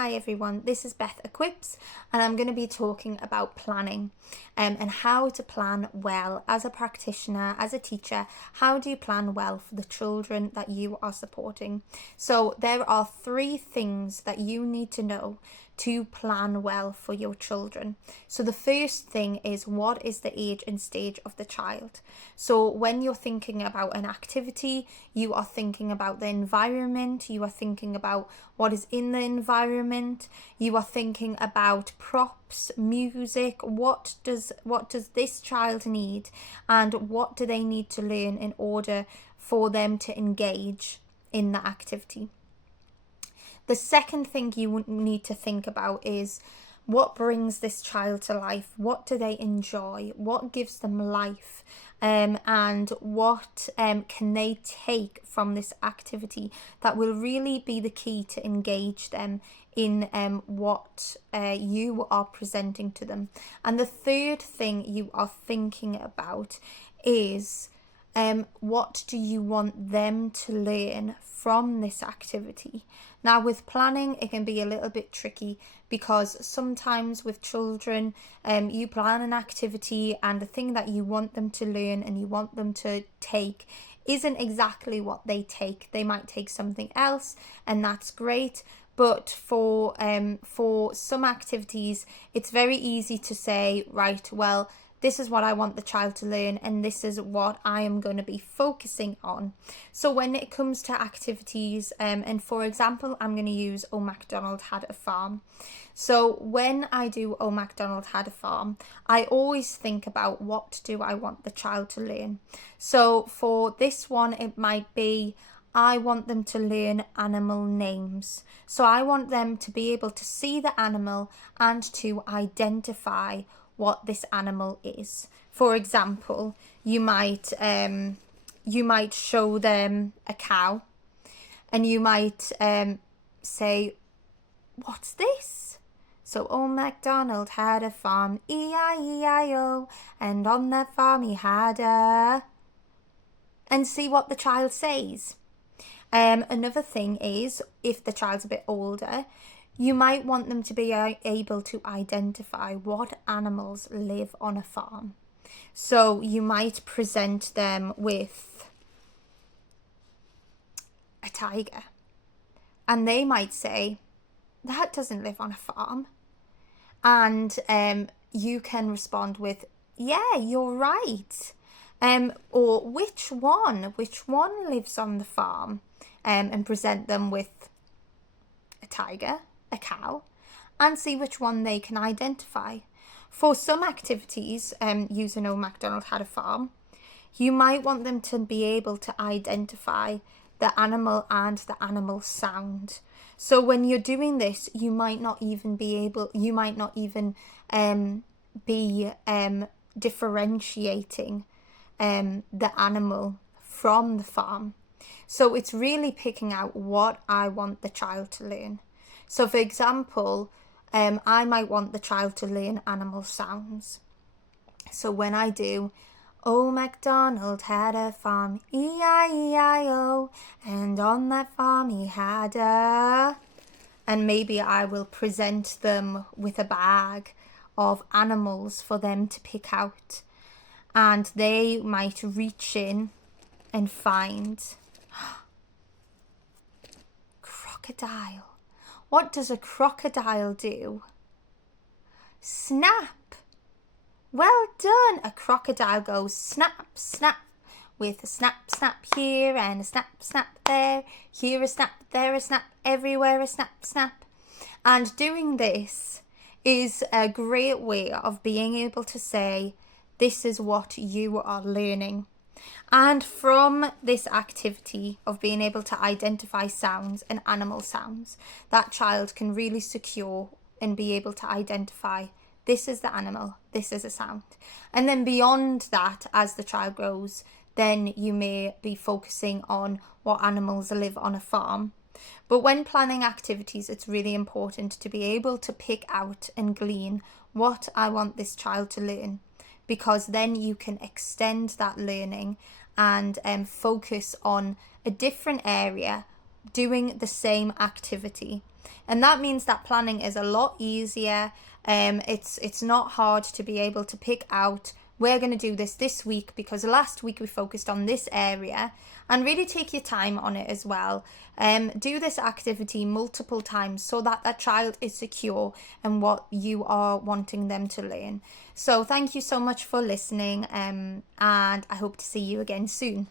Hi everyone, this is Beth Equips and I'm going to be talking about planning and how to plan well as a practitioner, as a teacher. How do you plan well for the children that you are supporting? So there are 3 things that you need to know to plan well for your children. So the first thing is, what is the age and stage of the child? So when you're thinking about an activity, you are thinking about the environment, you are thinking about what is in the environment, you are thinking about props, music, what does this child need, and what do they need to learn in order for them to engage in the activity. The second thing you need to think about is, what brings this child to life? What do they enjoy? What gives them life? And what can they take from this activity that will really be the key to engage them in what you are presenting to them. And the third thing you are thinking about is, what do you want them to learn from this activity? Now, with planning, it can be a little bit tricky because sometimes with children, you plan an activity and the thing that you want them to learn and you want them to take isn't exactly what they take. They might take something else, and that's great. But for some activities, it's very easy to say, right, well, this is what I want the child to learn and this is what I am going to be focusing on. So when it comes to activities, and for example, I'm going to use Oh MacDonald Had a Farm. So when I do Oh MacDonald Had a Farm, I always think about, what do I want the child to learn? So for this one, it might be, I want them to learn animal names. So I want them to be able to see the animal and to identify what this animal is. For example, you might show them a cow and you might say, what's this? So Old MacDonald had a farm, E-I-E-I-O, and on that farm he had a... and see what the child says. Another thing is, if the child's a bit older, you might want them to be able to identify what animals live on a farm. So you might present them with a tiger, and they might say, that doesn't live on a farm. And you can respond with, yeah, you're right. Or which one lives on the farm? And present them with a tiger, a cow, and see which one they can identify. For some activities, using Oh MacDonald Had a Farm, you might want them to be able to identify the animal and the animal sound. So when you're doing this, you might not even be differentiating the animal from the farm. So it's really picking out what I want the child to learn. So for example, I might want the child to learn animal sounds. So when I do, Oh MacDonald had a farm, E-I-E-I-O, and on that farm he had a... and maybe I will present them with a bag of animals for them to pick out. And they might reach in and find... crocodile. What does a crocodile do? Snap. Well done. A crocodile goes snap, snap, with a snap, snap here and a snap, snap there. Here a snap, there a snap, everywhere a snap, snap. And doing this is a great way of being able to say, this is what you are learning. And from this activity of being able to identify sounds and animal sounds, that child can really secure and be able to identify, this is the animal, this is a sound. And then beyond that, as the child grows, then you may be focusing on what animals live on a farm. But when planning activities, it's really important to be able to pick out and glean what I want this child to learn, because then you can extend that learning and focus on a different area doing the same activity. And that means that planning is a lot easier. It's not hard to be able to pick out, we're going to do this week because last week we focused on this area, and really take your time on it as well. Do this activity multiple times so that a child is secure in what you are wanting them to learn. So thank you so much for listening, and I hope to see you again soon.